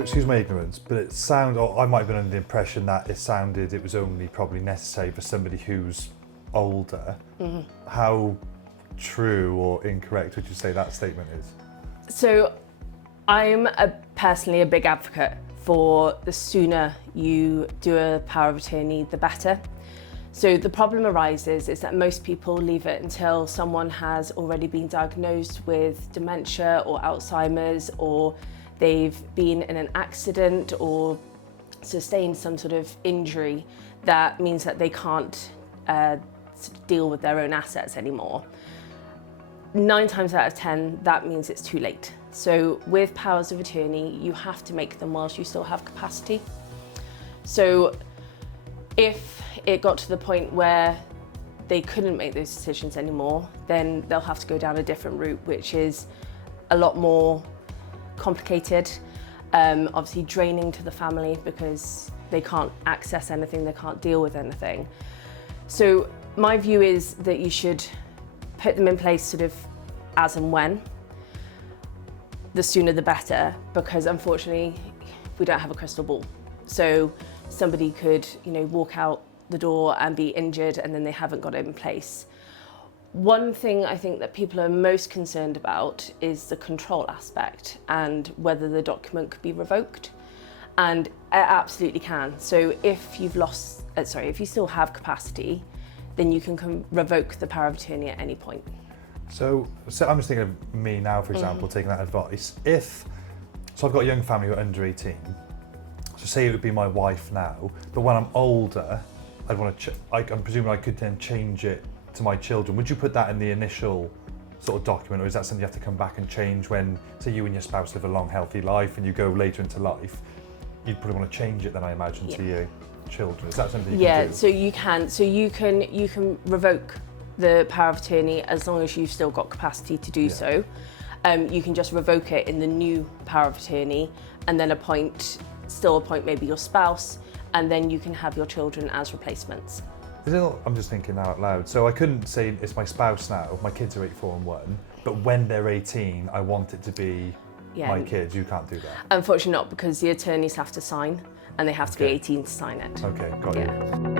Excuse my ignorance, but I might have been under the impression that it was only probably necessary for somebody who's older. Mm-hmm. How true or incorrect would you say that statement is? So I'm personally a big advocate for the sooner you do a power of attorney, the better. So the problem arises is that most people leave it until someone has already been diagnosed with dementia or Alzheimer's, or they've been in an accident or sustained some sort of injury that means that they can't deal with their own assets anymore. 9 times out of 10, that means it's too late. So with powers of attorney, you have to make them whilst you still have capacity. So if it got to the point where they couldn't make those decisions anymore, then they'll have to go down a different route, which is a lot more complicated, obviously draining to the family because they can't access anything, they can't deal with anything. So my view is that you should put them in place sort of as and when. The sooner the better, because unfortunately we don't have a crystal ball. So somebody could, walk out the door and be injured and then they haven't got it in place. One thing I think that people are most concerned about is the control aspect and whether the document could be revoked. And it absolutely can. So if if you still have capacity, then you can revoke the power of attorney at any point. So I'm just thinking of me now, for example, taking that advice. So I've got a young family who are under 18. So say it would be my wife now, but when I'm older, I'm presuming I could then change it to my children. Would you put that in the initial sort of document, or is that something you have to come back and change when, say, you and your spouse live a long, healthy life and you go later into life? You'd probably want to change it then, I imagine, to your children. Is that something you can do? Yeah, so you can. So you can revoke the power of attorney as long as you've still got capacity to do so. You can just revoke it in the new power of attorney and then appoint maybe your spouse, and then you can have your children as replacements. I'm just thinking now out loud. So I couldn't say it's my spouse now, my kids are 8, 4 and 1, but when they're 18, I want it to be my kids. You can't do that? Unfortunately not, because the attorneys have to sign and they have to be 18 to sign it. Okay, got you.